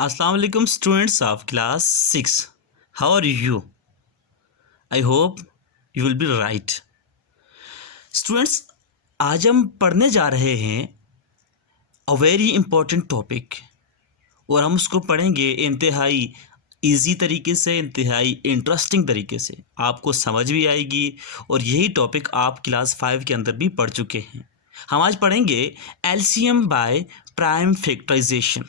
Assalamu alaikum students of class 6. How are you? I hope you will be right. Students, आज हम पढ़ने जा रहे हैं अ वेरी इम्पोर्टेंट टॉपिक और हम उसको पढ़ेंगे इंतहाई इजी तरीके से, इंतहाई इंटरेस्टिंग तरीके से। आपको समझ भी आएगी और यही टॉपिक आप क्लास 5 के अंदर भी पढ़ चुके हैं। हम आज पढ़ेंगे LCM by prime factorisation.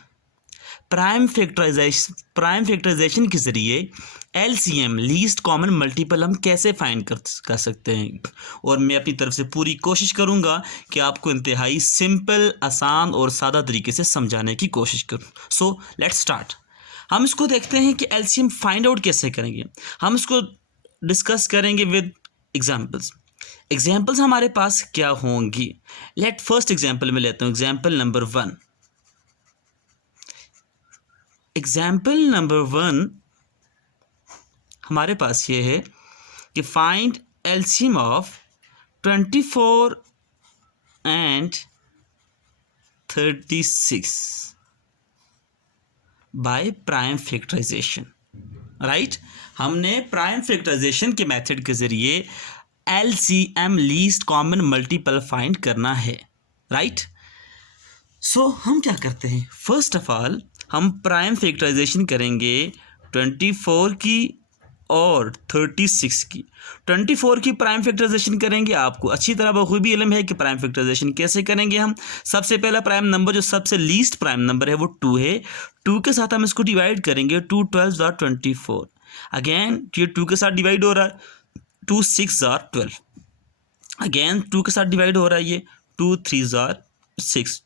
Prime factorisation के ज़रिए एलसीएम लीस्ट कॉमन मल्टीपल हम कैसे फाइंड कर सकते हैं, और मैं अपनी तरफ से पूरी कोशिश करूंगा कि आपको इंतहाई सिंपल, आसान और सादा तरीके से समझाने की कोशिश करूं। So let's start. हम इसको देखते हैं कि एलसीएम फाइंड आउट कैसे करेंगे। हम इसको डिस्कस करेंगे विद एग्जाम्पल्स हमारे पास क्या होंगी। लेट फर्स्ट एग्जाम्पल में लेता हूँ, एग्जाम्पल नंबर 1। एग्जाम्पल नंबर 1 हमारे पास ये है कि find LCM of 24 and 36 by prime factorisation. Right, हमने प्राइम फैक्टराइजेशन के मेथड के ज़रिए LCM least common multiple find करना है। राइट, सो हम क्या करते हैं, फर्स्ट ऑफ ऑल हम प्राइम फैक्टराइजेशन करेंगे 24 की और 36 की। 24 की प्राइम फैक्टराइजेशन करेंगे, आपको अच्छी तरह बखूबी इल्म है कि प्राइम फैक्टराइजेशन कैसे करेंगे। हम सबसे पहला प्राइम नंबर जो सबसे लीस्ट प्राइम नंबर है वो 2 है। 2 के साथ हम इसको डिवाइड करेंगे, 2 12 आर 24। अगेन ये 2 के साथ डिवाइड हो रहा है, 2 6 आर 12। अगेन 2 के साथ डिवाइड हो रहा है, ये 2 3 आर 6।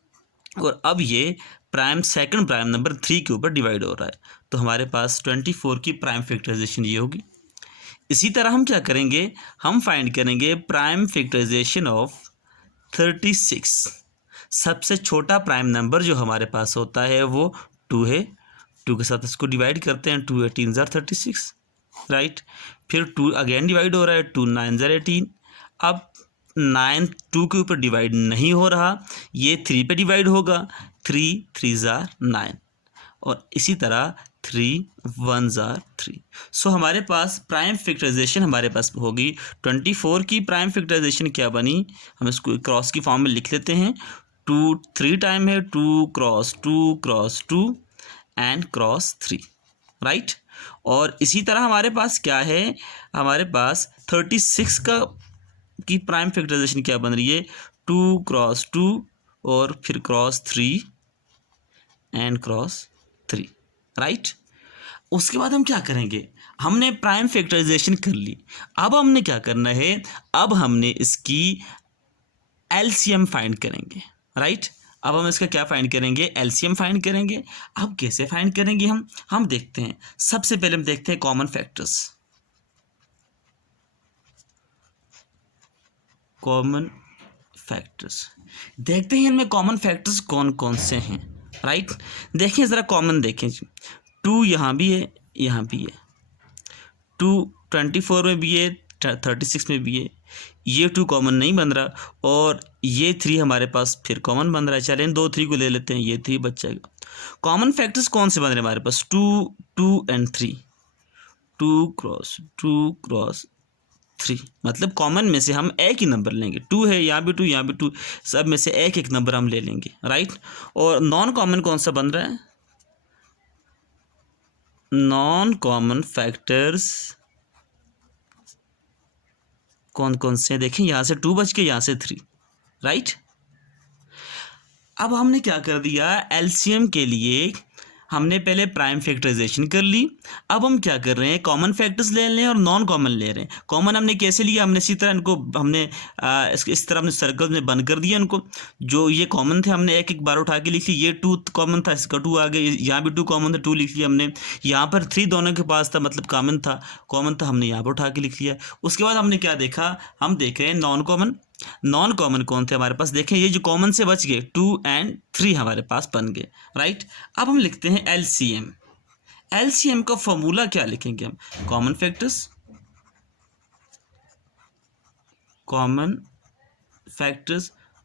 और अब ये प्राइम सेकंड प्राइम नंबर 3 के ऊपर डिवाइड हो रहा है, तो हमारे पास 24 की प्राइम फैक्टराइजेशन ये होगी। इसी तरह हम क्या करेंगे, हम फाइंड करेंगे प्राइम फैक्टराइजेशन ऑफ 36। सबसे छोटा प्राइम नंबर जो हमारे पास होता है वो 2 है। 2 के साथ इसको डिवाइड करते हैं, 2 18 आर 36। राइट, फिर 2 अगेन डिवाइड हो रहा है, 2 9 आर 18। अब 9 2 के ऊपर डिवाइड नहीं हो रहा, ये 3 पे डिवाइड होगा, 3 3 आर 9। और इसी तरह 3 1 आर 3। सो हमारे पास प्राइम फैक्टराइजेशन हमारे पास होगी 24 की प्राइम फैक्टराइजेशन क्या बनी, हम इसको क्रॉस की फॉर्म में लिख लेते हैं। 2 3 टाइम है, 2 क्रॉस 2 एंड क्रॉस 3। राइट, और इसी तरह हमारे पास क्या है, हमारे पास 36 की प्राइम फैक्टराइजेशन क्या बन रही है, 2 क्रॉस 2 और फिर क्रॉस 3 एंड क्रॉस 3। राइट, उसके बाद हम क्या करेंगे, हमने प्राइम फैक्टराइजेशन कर ली। अब हमने क्या करना है, अब हमने इसकी एलसीएम फाइंड करेंगे। राइट, अब हम इसका क्या फाइंड करेंगे, एलसीएम फाइंड करेंगे। अब कैसे फाइंड करेंगे हम देखते हैं। सबसे पहले हम देखते हैं कॉमन फैक्टर्स। कॉमन फैक्टर्स देखते हैं, इनमें कॉमन फैक्टर्स कौन कौन से हैं। राइट, देखें ज़रा कॉमन देखें। 2 यहाँ भी है, यहाँ भी है, 2 24 में भी है, 36 में भी है। ये 2 कॉमन नहीं बन रहा, और ये 3 हमारे पास फिर कॉमन बन रहा है। चलें 2 3 को ले लेते हैं, ये 3 बच जाएगा। कॉमन फैक्टर्स कौन से बन रहे हैं हमारे पास, 2 2 एंड 3, 2 क्रॉस 3। मतलब कॉमन में से हम एक ही नंबर लेंगे, 2 है, यहाँ भी 2 यहाँ भी 2, सब में से एक एक नंबर हम ले लेंगे। राइट, और नॉन कॉमन कौन सा बन रहा है, नॉन कॉमन फैक्टर्स कौन कौन से देखें, यहाँ से 2 बच के, यहाँ से 3। राइट, अब हमने क्या कर दिया, एलसीएम के लिए हमने पहले प्राइम फैक्टराइजेशन कर ली। अब हम क्या कर रहे हैं, कॉमन फैक्टर्स ले रहे हैं और नॉन कॉमन ले रहे हैं। कॉमन हमने कैसे लिया, हमने इसी तरह इनको हमने इस तरह हमने सर्कल में बंद कर दिया इनको। जो ये कॉमन थे हमने एक एक बार उठा के लिख ली, ये 2 कॉमन था, इसका 2 आ गया, यहाँ भी 2 कॉमन था, 2 लिख लिया हमने। यहाँ पर 3 दोनों के पास था, मतलब कॉमन था, हमने यहाँ पर उठा के लिख लिया। उसके बाद हमने क्या देखा, हम देख रहे हैं नॉन कॉमन कौन थे हमारे पास। देखें ये जो कॉमन से बच गए 2 एंड 3 हमारे पास बन गए। राइट, अब हम लिखते हैं एलसीएम। एलसीएम का फॉर्मूला क्या लिखेंगे हम, common factors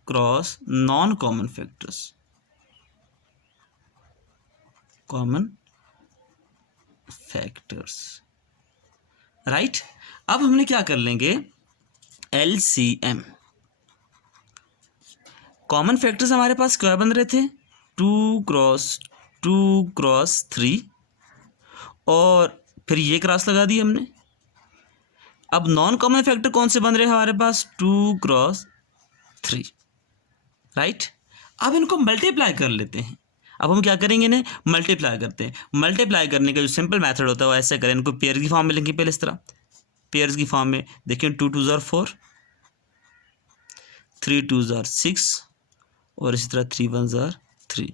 cross non common factors. Common factors, right. अब हमने क्या कर लेंगे, LCM। कॉमन फैक्टर्स हमारे पास क्या बन रहे थे, 2 × 3 और फिर ये क्रॉस लगा दी हमने। अब नॉन कॉमन फैक्टर कौन से बन रहे हैं हमारे पास, 2 × 3, राइट। अब इनको मल्टीप्लाई कर लेते हैं। अब हम क्या करेंगे, इन्हें मल्टीप्लाई करते हैं। मल्टीप्लाई करने का जो सिंपल मेथड होता है वो ऐसे करें, इनको पेयर की फॉर्म में लिखेंगे पहले इस तरह, पेयर्स की फॉर्म में। देखिए 2 2 ज़ार 4, 3 2 ज़ार 6 और इसी तरह 3 1 ज़ार 3।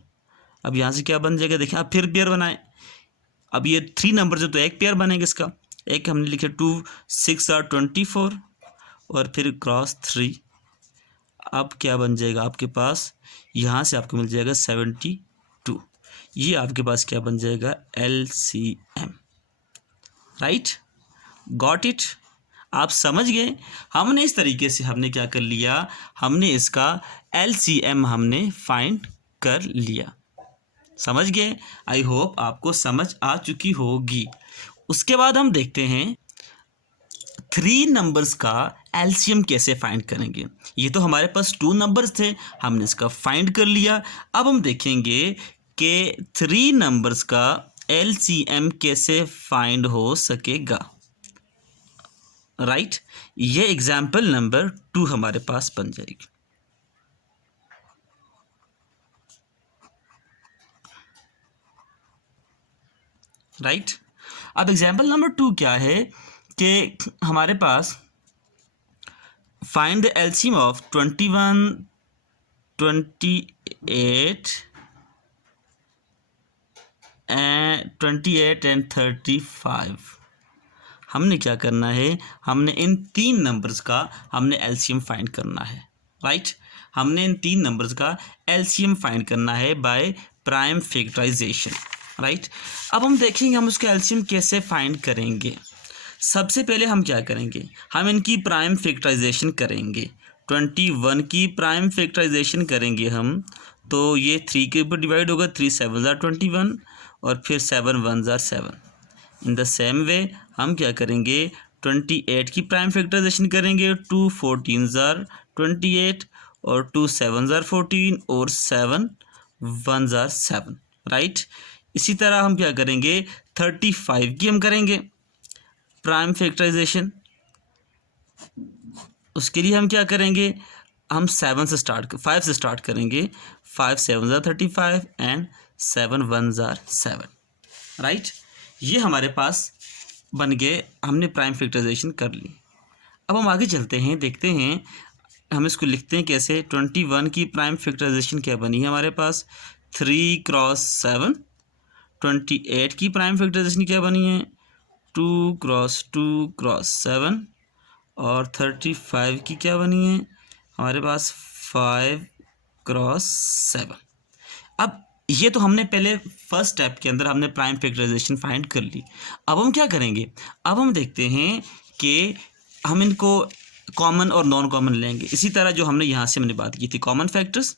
अब यहाँ से क्या बन जाएगा, देखिए आप फिर पेयर बनाएं। अब ये 3 नंबर से तो एक पेयर बनेगा इसका, एक हमने लिखे 2 6 ज़ार 24 और फिर क्रॉस 3। अब क्या बन जाएगा आपके पास, यहाँ से आपको मिल जाएगा 72। ये आपके पास क्या बन जाएगा, LCM, राइट। गॉट इट, आप समझ गए। हमने इस तरीके से हमने क्या कर लिया, हमने इसका LCM हमने फाइंड कर लिया। समझ गए, आई होप आपको समझ आ चुकी होगी। उसके बाद हम देखते हैं 3 नंबर्स का LCM कैसे फाइंड करेंगे। ये तो हमारे पास 2 नंबर्स थे, हमने इसका फाइंड कर लिया। अब हम देखेंगे कि 3 नंबर्स का LCM कैसे फाइंड हो सकेगा, राइट। ये एग्जाम्पल नंबर 2 हमारे पास बन जाएगी, राइट। अब एग्जाम्पल नंबर 2 क्या है कि हमारे पास find the LCM of 21 28 and 35। हमने क्या करना है, हमने इन 3 नंबर्स का हमने LCM फाइंड करना है, राइट। हमने इन 3 नंबर्स का LCM फाइंड करना है बाय प्राइम फैक्टराइजेशन, राइट। अब हम देखेंगे हम उसका LCM कैसे फाइंड करेंगे। सबसे पहले हम क्या करेंगे, हम इनकी प्राइम फैक्टराइजेशन करेंगे। 21 की प्राइम फैक्टराइजेशन करेंगे हम, तो ये 3 के ऊपर डिवाइड होगा, 3 7 ज़ार 21 और फिर 7 1 ज़ार 7। इन द सेम वे हम क्या करेंगे, 28 की प्राइम फैक्टराइजेशन करेंगे, 2 14 ज़ार 28 और 2 7 ज़ार 14 और 7 1 ज़ार 7, राइट। इसी तरह हम क्या करेंगे, 35 की हम करेंगे प्राइम फैक्टराइजेशन। उसके लिए हम क्या करेंगे, हम 5 से स्टार्ट करेंगे। 5 7 ज़ार 35 एंड 7 1 ज़ार 7, राइट। ये हमारे पास बन गए, हमने प्राइम फैक्टराइजेशन कर ली। अब हम आगे चलते हैं, देखते हैं हम इसको लिखते हैं कैसे। 21 की प्राइम फैक्टराइजेशन क्या बनी है हमारे पास, 3 × 7। 28 की प्राइम फैक्टराइजेशन क्या बनी है, 2 × 2 × 7 और 35 की क्या बनी है हमारे पास, 5 × 7। अब ये तो हमने पहले फर्स्ट स्टेप के अंदर हमने प्राइम फैक्टराइजेशन फाइंड कर ली। अब हम क्या करेंगे, अब हम देखते हैं कि हम इनको कॉमन और नॉन कॉमन लेंगे। इसी तरह जो हमने यहाँ से हमने बात की थी, कॉमन फैक्टर्स,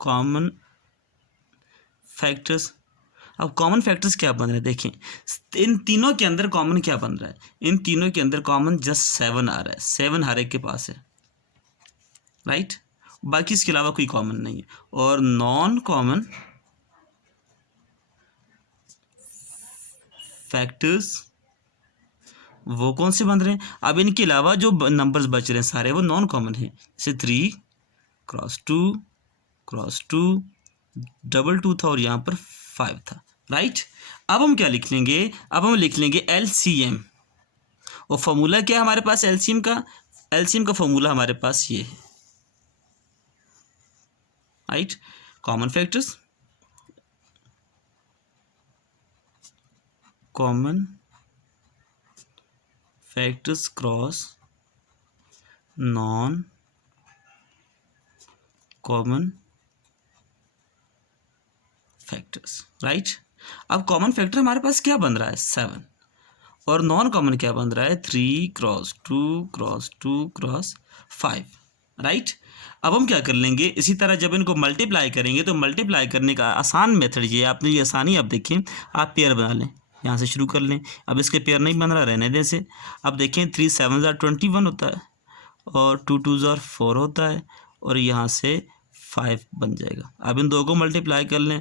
कॉमन फैक्टर्स। अब कॉमन फैक्टर्स क्या बन रहे हैं, देखें इन तीनों के अंदर कॉमन क्या बन रहा है, इन तीनों के अंदर कॉमन जस्ट 7 आ रहा है, 7 हर एक के पास है, राइट। बाकी इसके अलावा कोई कॉमन नहीं है। और नॉन कॉमन फैक्टर्स वो कौन से बन रहे हैं, अब इनके अलावा जो नंबर्स बच रहे हैं सारे वो नॉन कॉमन हैं, जैसे 3 × 2 × 2 डबल 2 था और यहाँ पर 5 था, राइट। अब हम क्या लिख लेंगे, अब हम लिख लेंगे LCM। और फॉर्मूला क्या है हमारे पास LCM का फॉर्मूला हमारे पास ये है, right. Common factors, common factors cross non common factors, right. अब कॉमन फैक्टर हमारे पास क्या बन रहा है, 7, और नॉन कॉमन क्या बन रहा है, 3 × 2 × 2 × 5, राइट। अब हम क्या कर लेंगे, इसी तरह जब इनको मल्टीप्लाई करेंगे तो मल्टीप्लाई करने का आसान मेथड ये, आपने ये आसानी अब देखें, आप पेयर बना लें, यहाँ से शुरू कर लें। अब इसके पेयर नहीं बन रहा, रहने दें से। अब देखें 3 7 21 होता है और 2 2 4 होता है और यहाँ से 5 बन जाएगा। अब इन दो को मल्टीप्लाई कर लें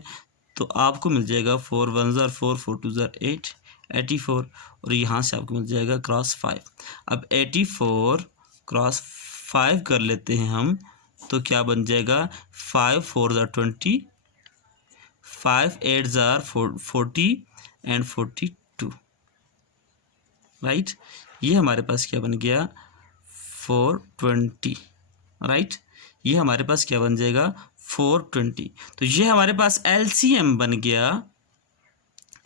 तो आपको मिल जाएगा 4 1 4 4 2 8 84 और यहाँ से आपको मिल जाएगा क्रॉस 5। अब 84 क्रॉस 5 कर लेते हैं हम तो क्या बन जाएगा, 5 4 20, 5 8 40 एंड 42, राइट। ये हमारे पास क्या बन गया, 420, राइट। ये हमारे पास क्या बन जाएगा, 420। तो ये हमारे पास एलसीएम बन गया,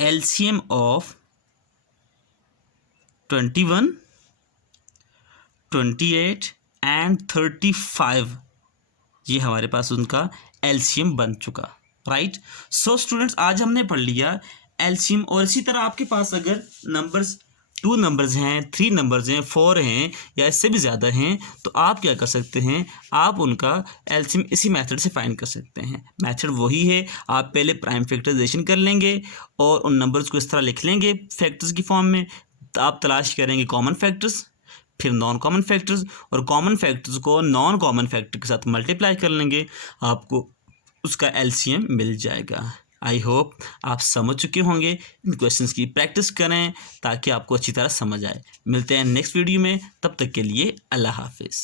एलसीएम ऑफ 21, 28 एंड 35, ये हमारे पास उनका एलसीएम बन चुका, राइट। सो स्टूडेंट्स, आज हमने पढ़ लिया एलसीएम। और इसी तरह आपके पास अगर नंबर्स 2 नंबर्स हैं, 3 नंबर्स हैं, 4 हैं या इससे भी ज़्यादा हैं तो आप क्या कर सकते हैं, आप उनका एलसीएम इसी मेथड से फाइंड कर सकते हैं। मेथड वही है, आप पहले प्राइम फैक्टराइजेशन कर लेंगे और उन नंबर्स को इस तरह लिख लेंगे फैक्टर्स की फॉर्म में। तो आप तलाश करेंगे कॉमन फैक्टर्स, फिर नॉन कॉमन फैक्टर्स, और कॉमन फैक्टर्स को नॉन कॉमन फैक्टर के साथ मल्टीप्लाई कर लेंगे, आपको उसका एलसीएम मिल जाएगा। आई होप आप समझ चुके होंगे। इन क्वेश्चंस की प्रैक्टिस करें ताकि आपको अच्छी तरह समझ आए। मिलते हैं नेक्स्ट वीडियो में, तब तक के लिए अल्लाह हाफिज़।